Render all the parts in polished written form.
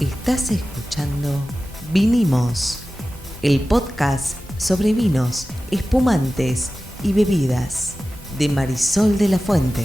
Estás escuchando Vinimos, el podcast sobre vinos, espumantes y bebidas de Marisol de la Fuente.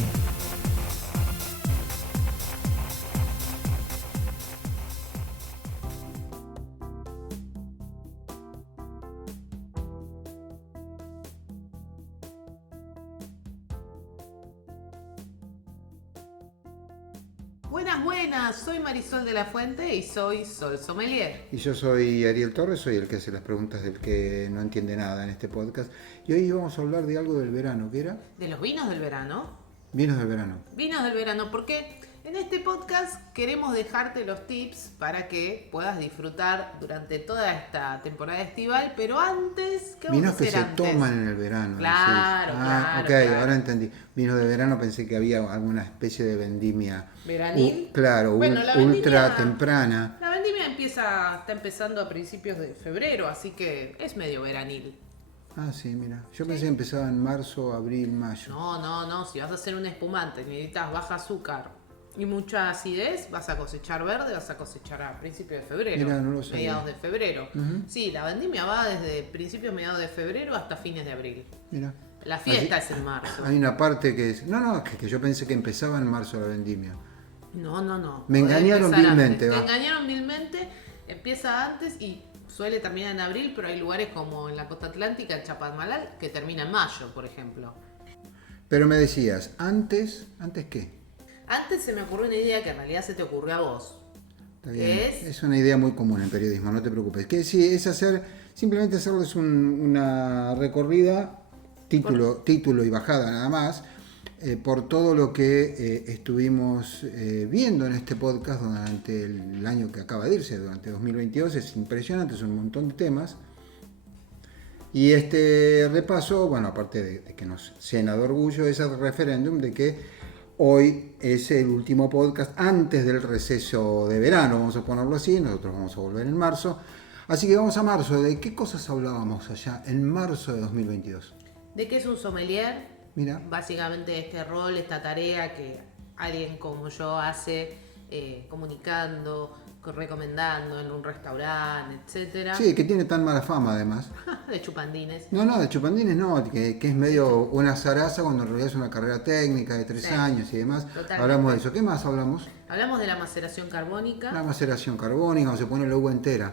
Buenas, soy Marisol de la Fuente y soy Sol Sommelier. Y yo soy Ariel Torres, soy el que hace las preguntas del que no entiende nada en este podcast. Y hoy vamos a hablar de algo del verano, ¿qué era? De los vinos del verano. Vinos del verano. Vinos del verano, porque en este podcast queremos dejarte los tips para que puedas disfrutar durante toda esta temporada estival, pero antes, ¿qué vamos Vinos a hacer que se antes? toman en el verano. Claro, claro. Ok, claro. ahora entendí. Vinos de verano, pensé que había alguna especie de vendimia. ¿Veranil? Claro, Bueno, la ultra vendimia- temprana. La vendimia está empezando a principios de febrero, así que es medio veranil. Ah, sí, mira. Yo pensé que empezaba en marzo, abril, mayo. No, si vas a hacer un espumante, necesitas baja azúcar y mucha acidez, vas a cosechar verde, vas a cosechar a principios de febrero. Mirá, no lo sabía. Mediados de febrero. Ujú. Sí, la vendimia va desde principios, mediados de febrero hasta fines de abril. Mira. La fiesta es en marzo. Hay una parte que es... No, que yo pensé que empezaba en marzo la vendimia. No. Me Podés engañaron empezar vilmente, antes. va. Te engañaron vilmente, empieza antes y suele terminar en abril, pero hay lugares como en la costa atlántica, el Chapadmalal, que termina en mayo, por ejemplo. Pero me decías, ¿antes qué? Antes se me ocurrió una idea que en realidad se te ocurrió a vos. Está ¿Qué bien. es? Es una idea muy común en periodismo, no te preocupes. Que sí, es simplemente hacerles una recorrida, título y bajada nada más, por todo lo que estuvimos viendo en este podcast durante el año que acaba de irse, durante 2022. Es impresionante, son un montón de temas. Y este repaso, bueno, aparte de que nos llena de orgullo, es el referéndum de que hoy es el último podcast antes del receso de verano, vamos a ponerlo así, nosotros vamos a volver en marzo. Así que vamos a marzo. ¿De qué cosas hablábamos allá en marzo de 2022? ¿De qué es un sommelier? Mira, Básicamente este rol, esta tarea que alguien como yo hace comunicando, recomendando en un restaurante, etcétera. sí, que tiene tan mala fama además. De chupandines. No, de chupandines no, que es medio una zaraza cuando en realidad es una carrera técnica de 3 Sí, años y demás. totalmente. Hablamos de eso. ¿Qué más hablamos? Hablamos de la maceración carbónica. La maceración carbónica, o se pone la uva entera.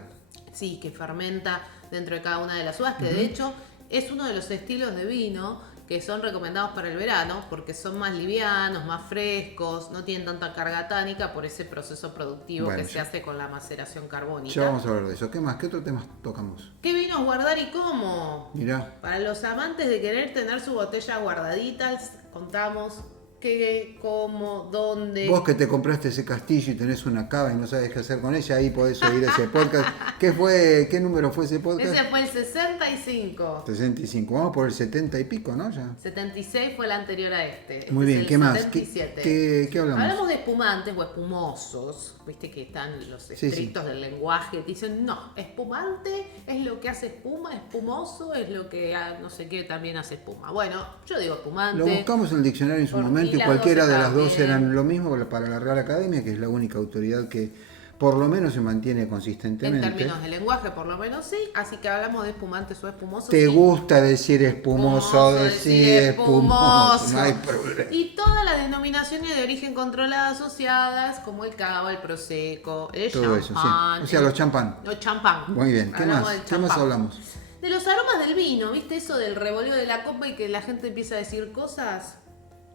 Sí, que fermenta dentro de cada una de las uvas, que de hecho es uno de los estilos de vino que son recomendados para el verano porque son más livianos, más frescos, no tienen tanta carga tánica por ese proceso productivo Bueno, que se hace con la maceración carbónica. Ya vamos a hablar de eso. ¿Qué más? ¿Qué otro tema tocamos? ¿Qué vinos guardar y cómo? Mirá, Para los amantes de querer tener su botella guardaditas, contamos qué, cómo, dónde. vos que te compraste ese castillo y tenés una cava y no sabes qué hacer con ella, ahí podés oír ese podcast. ¿Qué número fue ese podcast? Ese fue el 65. 65. Vamos por el 70 y pico, ¿no? Ya. 76 fue el anterior a este. Muy Este bien, es ¿qué el más? 77. ¿Qué hablamos? Hablamos de espumantes o espumosos. Viste que están los sí. estrictos del lenguaje. Te dicen, no, espumante es lo que hace espuma, espumoso es lo que no sé qué también hace espuma. Bueno, yo digo espumante. Lo buscamos en el diccionario en su Por momento mí y las cualquiera dos de las dos están bien. eran lo mismo para la Real Academia, que es la única autoridad que por lo menos se mantiene En consistentemente. términos de lenguaje, por lo menos sí. Así que hablamos de espumantes o espumosos. Te sí. gusta decir espumoso, decir espumoso, no hay problema. Y todas las denominaciones de origen controlada asociadas, como el cava, el prosecco, el Todo eso, sí. champán. O sea, los champán. Los champán. Muy bien, ¿qué Hablamos más? del ¿Qué más champán. hablamos? De los aromas del vino, ¿viste? Eso del revoleo de la copa y que la gente empieza a decir cosas.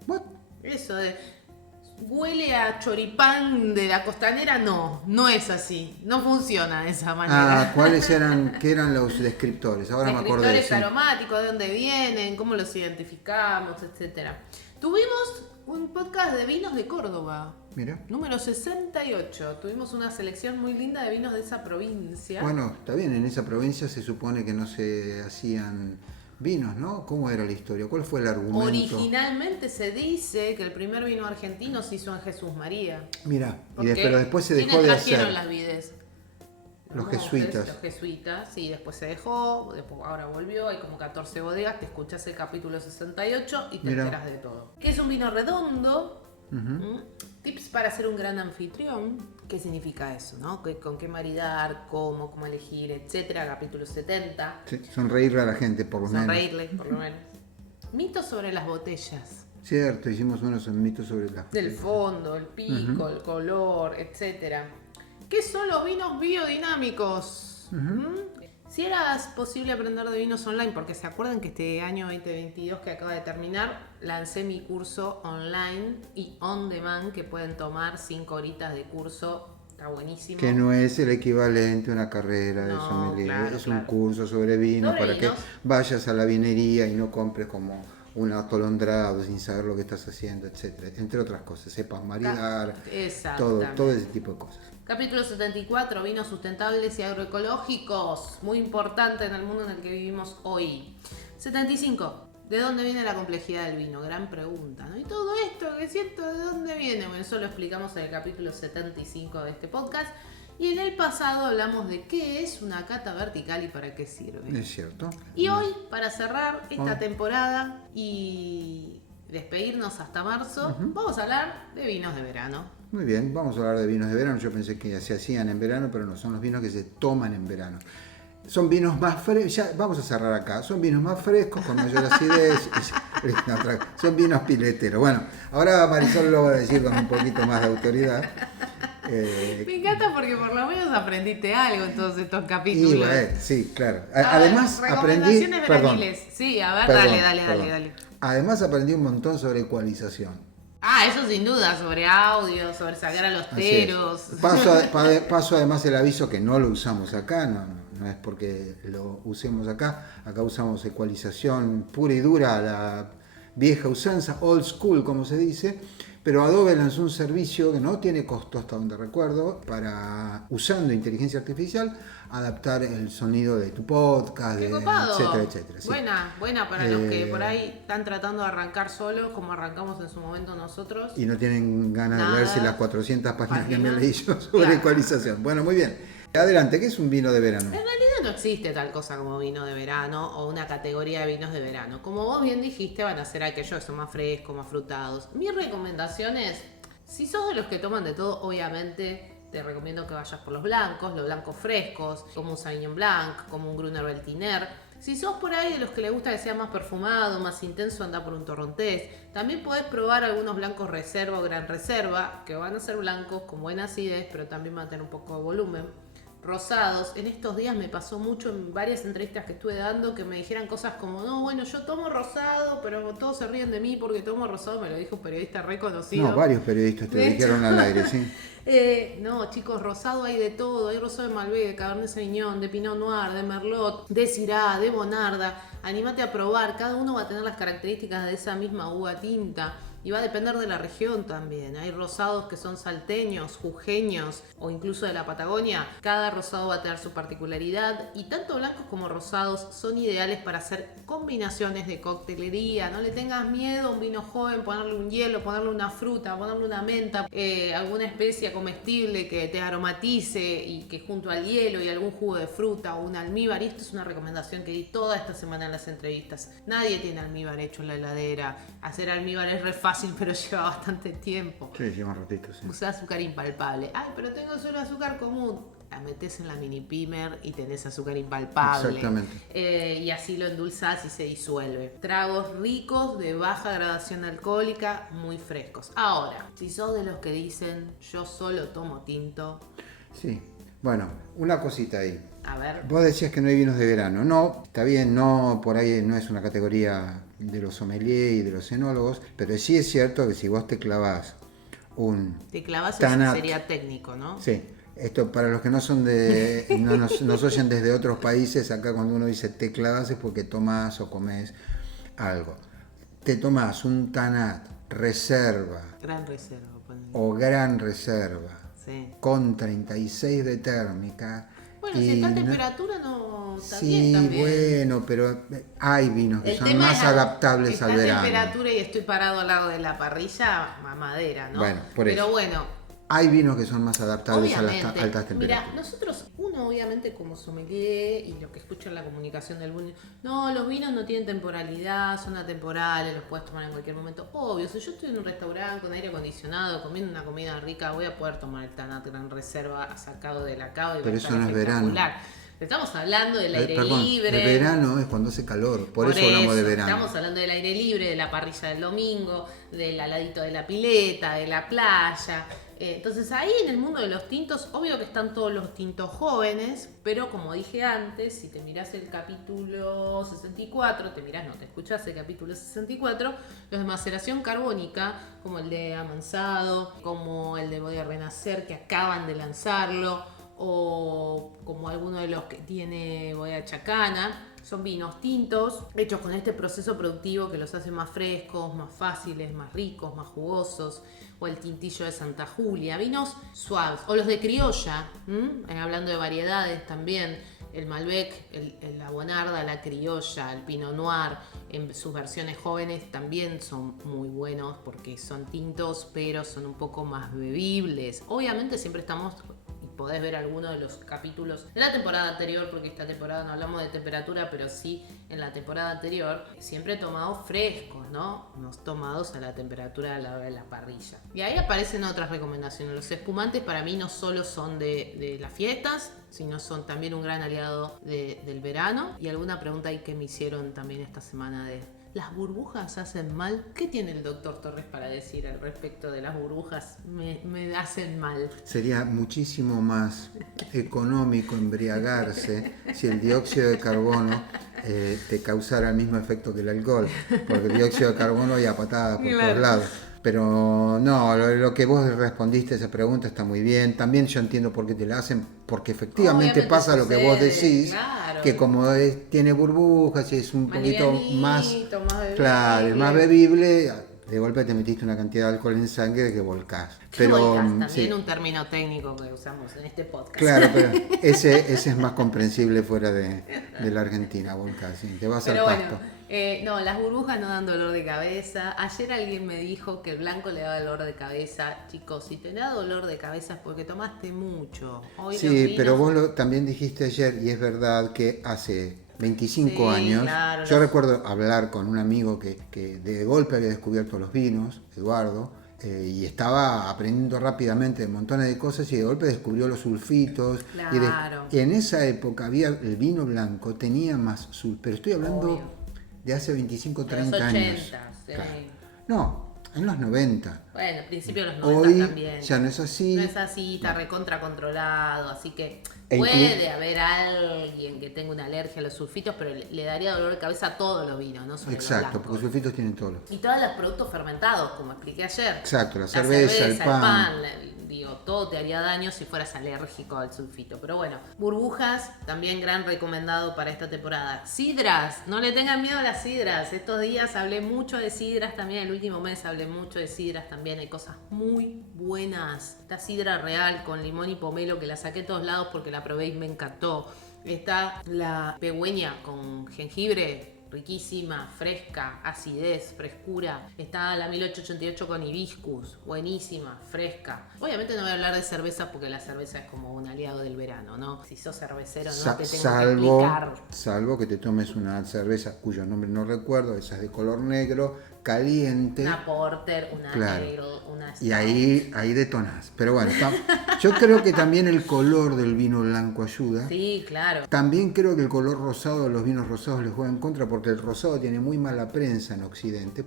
What? Eso de huele a choripán de la costanera, no es así. No funciona de esa manera. ¿Qué eran los descriptores? Ahora me acordé. Descriptores Sí. aromáticos, de dónde vienen, cómo los identificamos, etcétera. Tuvimos un podcast de vinos de Córdoba, Mira. número 68. Tuvimos una selección muy linda de vinos de esa provincia. Bueno, está bien, en esa provincia se supone que no se hacían vinos, ¿no? ¿Cómo era la historia? ¿Cuál fue el argumento? Originalmente se dice que el primer vino argentino se hizo en Jesús María. Mira, Porque pero después se dejó ¿quiénes de trajeron hacer. las vides? Los monjes, jesuitas. Los jesuitas, sí, después se dejó, después ahora volvió, hay como 14 bodegas, te escuchás el capítulo 68 y te Mira. enteras de todo. ¿Qué es un vino redondo? Ujú. Tips para ser un gran anfitrión. ¿Qué significa eso, no? ¿Con qué maridar, cómo elegir, etcétera? Capítulo 70. Sí, sonreírle a la gente, por lo menos. Sonreírle, por lo menos. Mitos sobre las botellas. Cierto, hicimos unos mitos sobre las Del botellas. fondo, el pico, el color, etcétera. ¿Qué son los vinos biodinámicos? Si era posible aprender de vinos online, porque se acuerdan que este año 2022 que acaba de terminar, lancé mi curso online y on demand que pueden tomar 5 horitas de curso. Está buenísimo. Que no es el equivalente a una carrera de No, sommelier, claro, es un claro. curso sobre vino Sobre para vinos. que vayas a la vinería y no compres como un atolondrado sin saber lo que estás haciendo, etcétera. Entre otras cosas, sepas maridar, Exactamente. todo ese tipo de cosas. Capítulo 74, vinos sustentables y agroecológicos, muy importante en el mundo en el que vivimos hoy. 75, ¿de dónde viene la complejidad del vino? Gran pregunta, ¿no? Y todo esto que siento, ¿de dónde viene? Bueno, eso lo explicamos en el capítulo 75 de este podcast. Y en el pasado hablamos de qué es una cata vertical y para qué sirve. Es cierto. Y hoy, para cerrar esta Hoy. temporada y despedirnos hasta marzo, vamos a hablar de vinos de verano. Muy bien, vamos a hablar de vinos de verano. Yo pensé que se hacían en verano, pero no, son los vinos que se toman en verano. Son vinos más frescos, ya vamos a cerrar acá, son vinos más frescos, con mayor acidez, son vinos pileteros. Bueno, ahora Marisol lo va a decir con un poquito más de autoridad. Me encanta porque por lo menos aprendiste algo en todos estos capítulos. Y bueno, sí, claro. A ver, Además aprendí, recomendaciones perdón, veraniles. Sí, a ver, perdón, dale. perdón. Además aprendí un montón sobre ecualización. Ah, eso sin duda, sobre audio, sobre sacar a los Así es. teros. Paso además el aviso que no lo usamos acá, no es porque lo usemos acá usamos ecualización pura y dura, la vieja usanza, old school como se dice, pero Adobe lanzó un servicio que no tiene costo hasta donde recuerdo, para, usando inteligencia artificial, adaptar el sonido de tu podcast, ¡Qué copado! etcétera, etcétera. Sí. Buena para los que por ahí están tratando de arrancar solos, como arrancamos en su momento nosotros. Y no tienen ganas Nada. de leerse las 400 páginas que me Páginas. leí yo sobre Claro. ecualización. Bueno, muy bien. Adelante, ¿qué es un vino de verano? En realidad no existe tal cosa como vino de verano o una categoría de vinos de verano. Como vos bien dijiste, van a ser aquellos que son más frescos, más frutados. Mi recomendación es, si sos de los que toman de todo, obviamente te recomiendo que vayas por los blancos frescos, como un Sauvignon Blanc, como un Gruner Veltliner. Si sos por ahí de los que les gusta que sea más perfumado, más intenso, anda por un Torrontés. También podés probar algunos blancos reserva o gran reserva, que van a ser blancos con buena acidez, pero también van a tener un poco de volumen. Rosados, en estos días me pasó mucho en varias entrevistas que estuve dando que me dijeran cosas como, no, bueno, yo tomo rosado, pero todos se ríen de mí porque tomo rosado, me lo dijo un periodista reconocido. No, varios periodistas te lo De dijeron hecho. al aire, sí. No, chicos, rosado hay de todo. Hay rosado de Malbec, de Cabernet Sauvignon, de Pinot Noir, de Merlot, de Syrah, de Bonarda. Anímate a probar. Cada uno va a tener las características de esa misma uva tinta. Y va a depender de la región también. Hay rosados que son salteños, jujeños o incluso de la Patagonia. Cada rosado va a tener su particularidad. Y tanto blancos como rosados son ideales para hacer combinaciones de coctelería. No le tengas miedo a un vino joven, ponerle un hielo, ponerle una fruta, ponerle una menta, alguna especia comestible que te aromatice y que junto al hielo y algún jugo de fruta o un almíbar. Y esto es una recomendación que di toda esta semana en las entrevistas. Nadie tiene almíbar hecho en la heladera. Hacer almíbar es re fácil, pero lleva bastante tiempo. Sí, lleva un ratito, sí. Usá azúcar impalpable. Ay, pero tengo solo azúcar común. La metés en la mini pimer y tenés azúcar impalpable. Exactamente. Y así lo endulzás y se disuelve. Tragos ricos, de baja gradación alcohólica, muy frescos. Ahora, si sos de los que dicen yo solo tomo tinto, Sí. Bueno, una cosita ahí. a ver. Vos decías que no hay vinos de verano. No, está bien, no, por ahí no es una categoría de los sommeliers y de los enólogos, pero sí es cierto que si vos te clavás un Te clavas, eso Tanat. sería técnico, ¿no? Sí, esto para los que no son de, no nos oyen desde otros países, acá cuando uno dice te clavas es porque tomás o comés algo. Te tomás un Tanat reserva Gran reserva, ponele. o gran reserva Sí. con 36 de térmica. Bueno, y si está a no- temperatura no está Sí, bien también. bueno, pero hay vinos que El son tema más es adaptables está al a verano. temperatura y estoy parado al lado de la parrilla, mamadera, ¿no? Bueno, por Pero eso. bueno, Hay vinos que son más adaptables a las Obviamente. altas Mira, temperaturas. nosotros, uno obviamente como sommelier y lo que escucho en la comunicación del vino, no, los vinos no tienen temporalidad, son atemporales, los puedes tomar en cualquier momento. Obvio, si yo estoy en un restaurante con aire acondicionado, comiendo una comida rica, voy a poder tomar el Tanat Gran Reserva sacado de la cava y va Pero a eso estar no es verano. espectacular. Estamos hablando del aire Perdón, libre. el verano es cuando hace calor, por eso hablamos de verano. Estamos hablando del aire libre, de la parrilla del domingo, del aladito de la pileta, de la playa. Entonces ahí en el mundo de los tintos, obvio que están todos los tintos jóvenes, pero como dije antes, si te mirás el capítulo 64, te escuchás el capítulo 64, los de maceración carbónica, como el de Amansado, como el de Bodega Renacer, que acaban de lanzarlo, o como alguno de los que tiene Bodega Chacana, son vinos tintos hechos con este proceso productivo que los hace más frescos, más fáciles, más ricos, más jugosos, o el tintillo de Santa Julia, vinos suaves, o los de criolla, hablando de variedades también, el Malbec, la Bonarda, la criolla, el Pinot Noir, en sus versiones jóvenes también son muy buenos porque son tintos, pero son un poco más bebibles. Obviamente siempre estamos... Podés ver alguno de los capítulos de la temporada anterior, porque esta temporada no hablamos de temperatura, pero sí en la temporada anterior, siempre tomados frescos, ¿no? Tomados a la temperatura de la parrilla. Y ahí aparecen otras recomendaciones. Los espumantes para mí no solo son de las fiestas, sino son también un gran aliado del verano. Y alguna pregunta ahí que me hicieron también esta semana de... ¿Las burbujas hacen mal? ¿Qué tiene el doctor Torres para decir al respecto de las burbujas? Me hacen mal. Sería muchísimo más económico embriagarse si el dióxido de carbono te causara el mismo efecto que el alcohol, porque el dióxido de carbono hay a patadas por todos lados. Pero no, lo que vos respondiste a esa pregunta está muy bien. También yo entiendo por qué te la hacen, porque efectivamente Obviamente pasa lo que vos decís, claro. que como tiene burbujas y es un poquito más, bebible. claro, es más bebible, de golpe te metiste una cantidad de alcohol en sangre de que volcás. Pero También sí. un término técnico que usamos en este podcast. Claro, pero ese es más comprensible fuera de la Argentina, volcás, sí, te vas Pero al bueno, pasto. no, las burbujas no dan dolor de cabeza. Ayer alguien me dijo que el blanco le da dolor de cabeza. Chicos, si te da dolor de cabeza es porque tomaste mucho. Hoy Sí, pero vos también dijiste ayer, y es verdad que hace 25 años, claro, yo recuerdo hablar con un amigo que de golpe había descubierto los vinos, Eduardo, y estaba aprendiendo rápidamente montones de cosas y de golpe descubrió los sulfitos. Claro. Y en esa época el vino blanco tenía más sulfitos, pero estoy hablando de hace 25, 30 los 80, años. sí. Claro. No, en los 90. Bueno, al principio de los 90 Hoy también. ya no es así. No es así, está recontra controlado, así que E puede haber alguien que tenga una alergia a los sulfitos, pero le daría dolor de cabeza a todos los vinos, no solo Exacto, los blancos. porque sulfitos tienen todos los... Y todos los productos fermentados, como expliqué ayer. Exacto, la cerveza, el pan. Todo te haría daño si fueras alérgico al sulfito. Pero bueno, burbujas, también gran recomendado para esta temporada. Sidras, no le tengan miedo a las sidras. Estos días hablé mucho de sidras también, el último mes hablé mucho de sidras también. Hay cosas muy buenas. Esta sidra real con limón y pomelo que la saqué de todos lados porque la probé y me encantó. Está la pegüeña con jengibre, riquísima, fresca, acidez, frescura. Está la 1888 con hibiscus, buenísima, fresca. Obviamente no voy a hablar de cerveza porque la cerveza es como un aliado del verano, ¿no? Si sos cervecero no te tengo que explicar. Salvo que te tomes una cerveza cuyo nombre no recuerdo, esas de color negro, caliente. Una porter, una claro. ale, una stout. Y ahí detonás. Pero bueno, yo creo que también el color del vino blanco ayuda. Sí, claro. También creo que el color rosado, los vinos rosados les juega en contra porque el rosado tiene muy mala prensa en Occidente.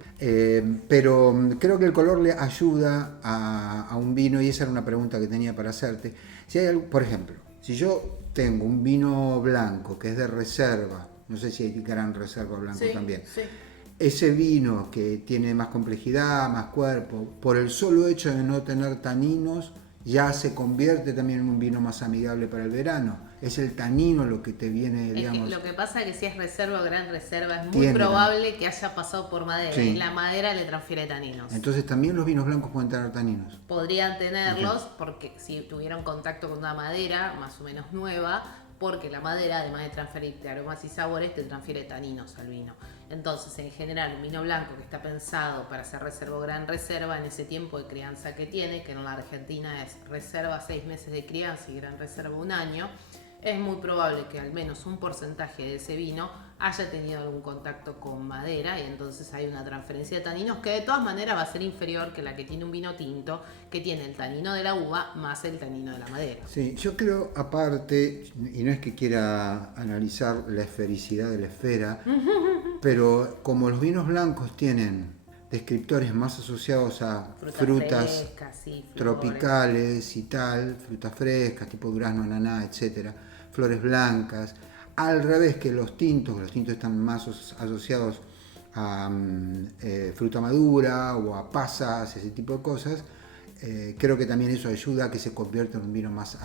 Pero creo que el color le ayuda a un vino, y esa era una pregunta que tenía para hacerte. Si hay algo, por ejemplo, si yo tengo un vino blanco que es de reserva, no sé si hay gran reserva blanco también. Sí. Ese vino que tiene más complejidad, más cuerpo, por el solo hecho de no tener taninos, ya se convierte también en un vino más amigable para el verano. Es el tanino lo que te viene, digamos... Lo que pasa es que si es reserva o gran reserva, es muy probable que haya pasado por madera. Sí. Y la madera le transfiere taninos. Entonces también los vinos blancos pueden tener taninos. Podrían tenerlos porque si tuvieron contacto con una madera más o menos nueva, porque la madera, además de transferirte aromas y sabores, te transfiere taninos al vino. Entonces, en general, un vino blanco que está pensado para ser reserva o gran reserva, en ese tiempo de crianza que tiene, que en la Argentina es reserva 6 meses de crianza y gran reserva 1 año, es muy probable que al menos un porcentaje de ese vino haya tenido algún contacto con madera, y entonces hay una transferencia de taninos que de todas maneras va a ser inferior que la que tiene un vino tinto, que tiene el tanino de la uva más el tanino de la madera. Sí, yo creo aparte, y no es que quiera analizar la esfericidad de la esfera, pero como los vinos blancos tienen descriptores más asociados a frutas frescas, sí, tropicales y tal, frutas frescas, tipo durazno, ananá, etcétera, flores blancas, al revés que los tintos están más asociados a fruta madura o a pasas, ese tipo de cosas. Creo que también eso ayuda a que se convierta en un vino más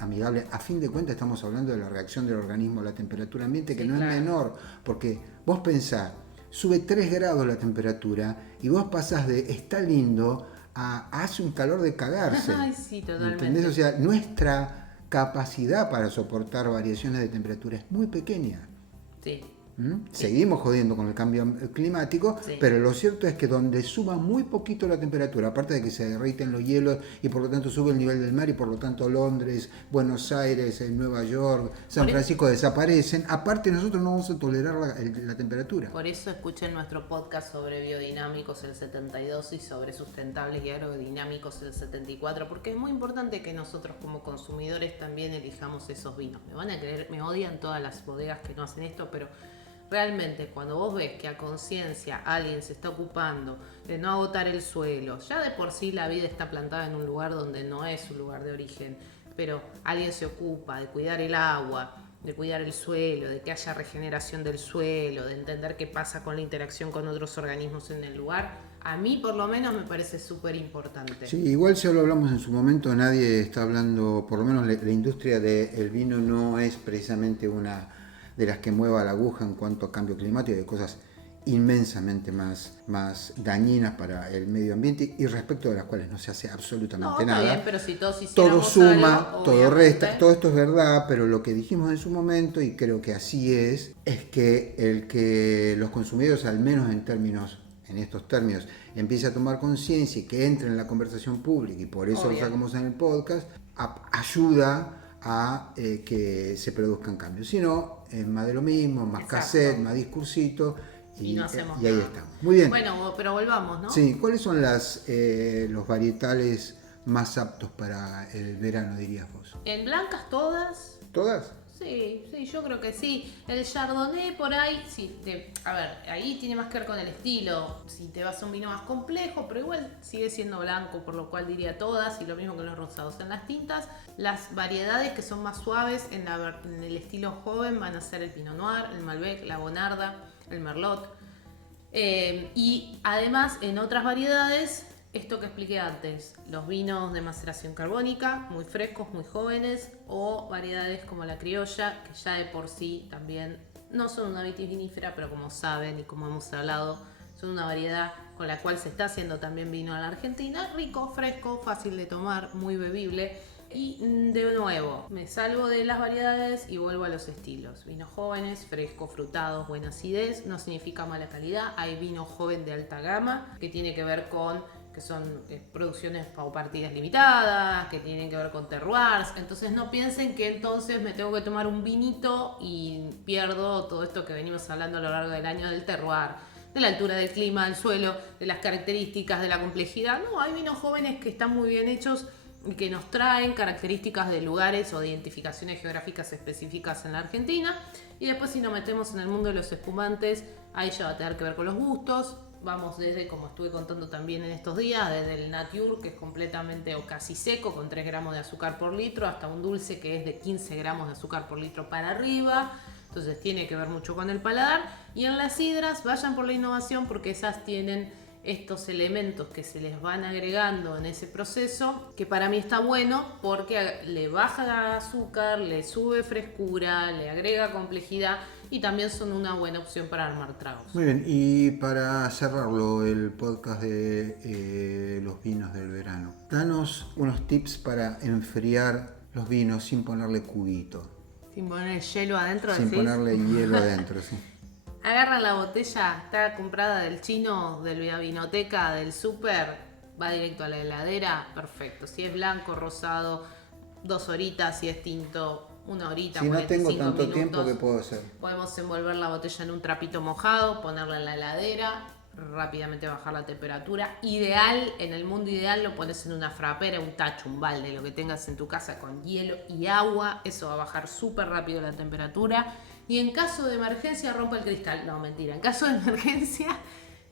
amigable. A fin de cuentas estamos hablando de la reacción del organismo a la temperatura ambiente, que sí, no claro, es menor, porque vos pensás, sube 3 grados la temperatura y vos pasás de está lindo a hace un calor de cagarse. Ay, sí, totalmente. ¿Entendés? O sea, nuestra capacidad para soportar variaciones de temperatura es muy pequeña. Sí. Seguimos jodiendo con el cambio climático, sí, pero lo cierto es que donde suba muy poquito la temperatura, aparte de que se derriten los hielos y por lo tanto sube el nivel del mar y por lo tanto Londres, Buenos Aires, Nueva York, San Francisco desaparecen, aparte nosotros no vamos a tolerar la temperatura. Por eso escuchen nuestro podcast sobre biodinámicos el 72 y sobre sustentables y aerodinámicos el 74, porque es muy importante que nosotros como consumidores también elijamos esos vinos. Me van a creer, me odian todas las bodegas que no hacen esto, pero realmente cuando vos ves que a conciencia alguien se está ocupando de no agotar el suelo, ya de por sí la vida está plantada en un lugar donde no es su lugar de origen, pero alguien se ocupa de cuidar el agua, de cuidar el suelo, de que haya regeneración del suelo, de entender qué pasa con la interacción con otros organismos en el lugar, a mí por lo menos me parece súper importante. Sí, igual si lo hablamos en su momento, nadie está hablando, por lo menos la industria del vino no es precisamente una de las que mueva la aguja en cuanto a cambio climático, de cosas inmensamente más dañinas para el medio ambiente y respecto de las cuales no se hace absolutamente nada. Bien, pero si todos todo suma, algo, todo resta, todo esto es verdad, pero lo que dijimos en su momento, y creo que así es que los consumidores, al menos en estos términos, empiece a tomar conciencia y que entre en la conversación pública, y por eso lo sacamos en el podcast, ayuda a que se produzcan cambios. Si no, es más de lo mismo, más cassette, más discursito, y no hacemos y ahí nada. Estamos. Muy bien. Bueno, pero volvamos, ¿no? Sí, ¿cuáles son los varietales más aptos para el verano, dirías vos? En blancas todas. ¿Todas? Sí, yo creo que sí. El Chardonnay por ahí, sí, a ver, ahí tiene más que ver con el estilo. Si te vas a un vino más complejo, pero igual sigue siendo blanco, por lo cual diría todas, y lo mismo que los rosados. En las tintas, las variedades que son más suaves en el estilo joven van a ser el Pinot Noir, el Malbec, la Bonarda, el Merlot. Y además, en otras variedades, esto que expliqué antes, los vinos de maceración carbónica, muy frescos, muy jóvenes, o variedades como la criolla, que ya de por sí también no son una vitis vinífera, pero como saben y como hemos hablado, son una variedad con la cual se está haciendo también vino en la Argentina, rico, fresco, fácil de tomar, muy bebible. Y de nuevo, me salgo de las variedades y vuelvo a los estilos. Vinos jóvenes, frescos, frutados, buena acidez, no significa mala calidad. Hay vino joven de alta gama que tiene que ver con que son producciones o partidas limitadas, que tienen que ver con terroirs. Entonces no piensen que entonces me tengo que tomar un vinito y pierdo todo esto que venimos hablando a lo largo del año del terroir, de la altura del clima, del suelo, de las características, de la complejidad. No, hay vinos jóvenes que están muy bien hechos y que nos traen características de lugares o de identificaciones geográficas específicas en la Argentina. Y después, si nos metemos en el mundo de los espumantes, ahí ya va a tener que ver con los gustos. Vamos desde, como estuve contando también en estos días, desde el Nature, que es completamente o casi seco, con 3 gramos de azúcar por litro, hasta un dulce que es de 15 gramos de azúcar por litro para arriba. Entonces tiene que ver mucho con el paladar. Y en las sidras, vayan por la innovación, porque esas tienen estos elementos que se les van agregando en ese proceso, que para mí está bueno porque le baja azúcar, le sube frescura, le agrega complejidad y también son una buena opción para armar tragos. Muy bien, y para cerrarlo el podcast de los vinos del verano, danos unos tips para enfriar los vinos sin ponerle cubito. Sin poner hielo adentro, sin ¿decís? Ponerle hielo adentro, sí. Agarran la botella, está comprada del chino, de la vinoteca, del súper, va directo a la heladera, perfecto. Si es blanco, rosado, 2 horitas, si es tinto, 1 horita, Si no tengo 45 tanto minutos. tiempo, ¿qué puedo hacer? Podemos envolver la botella en un trapito mojado, ponerla en la heladera, rápidamente bajar la temperatura. Ideal, en el mundo ideal lo pones en una frapera, un tacho, un balde, lo que tengas en tu casa con hielo y agua. Eso va a bajar súper rápido la temperatura. Y en caso de emergencia rompe el cristal. No, mentira. En caso de emergencia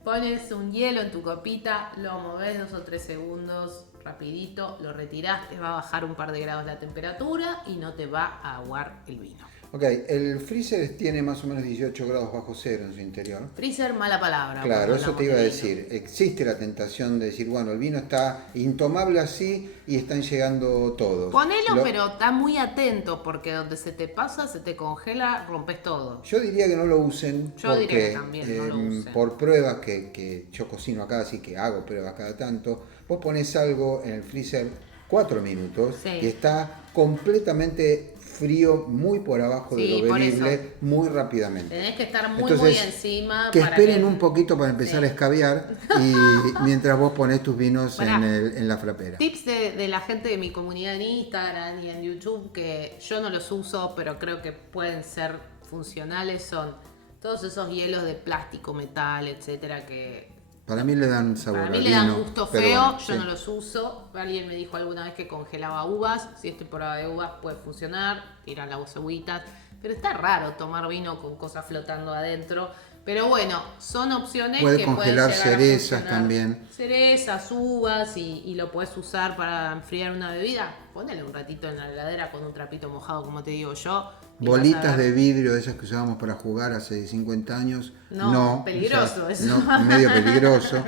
pones un hielo en tu copita, lo movés 2 o 3 segundos, rapidito, lo retirás, te va a bajar un par de grados la temperatura y no te va a aguar el vino. Ok, el freezer tiene más o menos 18 grados bajo cero en su interior. Freezer, mala palabra. Claro, cuando eso hablamos te iba a de decir. Existe la tentación de decir, bueno, el vino está intomable así y están llegando todos. Ponelo, pero está muy atento porque donde se te pasa, se te congela, rompes todo. Yo diría que no lo usen Yo porque diría que también no lo usen. por pruebas que yo cocino acá, así que hago pruebas cada tanto, vos pones algo en el freezer 4 minutos Sí. y está completamente frío, muy por abajo de Sí, lo por bebible, eso. muy rápidamente. Tenés que estar muy, Entonces, muy encima. Que para esperen un poquito para empezar Sí. a escabiar y mientras vos pones tus vinos Pará. en la frapera. Tips de la gente de mi comunidad en Instagram y en YouTube que yo no los uso, pero creo que pueden ser funcionales, son todos esos hielos de plástico, metal, etcétera, que Para mí le dan sabor para mí al le dan vino, gusto pero feo, bueno, yo sí. no los uso. Alguien me dijo alguna vez que congelaba uvas, si es temporada de uvas puede funcionar, tirar las agüitas, pero está raro tomar vino con cosas flotando adentro. Pero bueno, son opciones Puede que congelar pueden llegar a cerezas funcionar. también. Cerezas, uvas y lo puedes usar para enfriar una bebida. Ponele un ratito en la heladera con un trapito mojado, como te digo yo. y vas a Bolitas ver. de vidrio, esas que usábamos para jugar hace 50 años. No, peligroso o sea, eso. no, medio peligroso.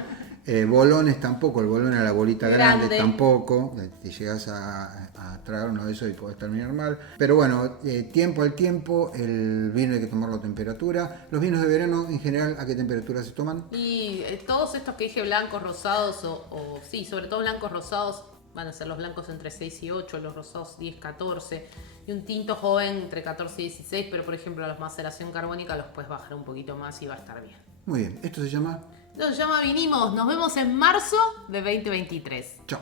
Bolones tampoco, el bolón a la bolita grande, Grande. tampoco. Te llegas a tragar uno de esos y podés terminar mal. Pero bueno, tiempo al tiempo, el vino hay que tomarlo a temperatura. Los vinos de verano, en general, ¿a qué temperatura se toman? Y todos estos que dije, blancos, rosados, sí, sobre todo blancos, rosados, van a ser los blancos entre 6 y 8, los rosados 10, 14. Y un tinto joven entre 14 y 16, pero por ejemplo los maceración carbónica los puedes bajar un poquito más y va a estar bien. Muy bien, esto se llama Nos llama Vinimos, nos vemos en marzo de 2023. Chao.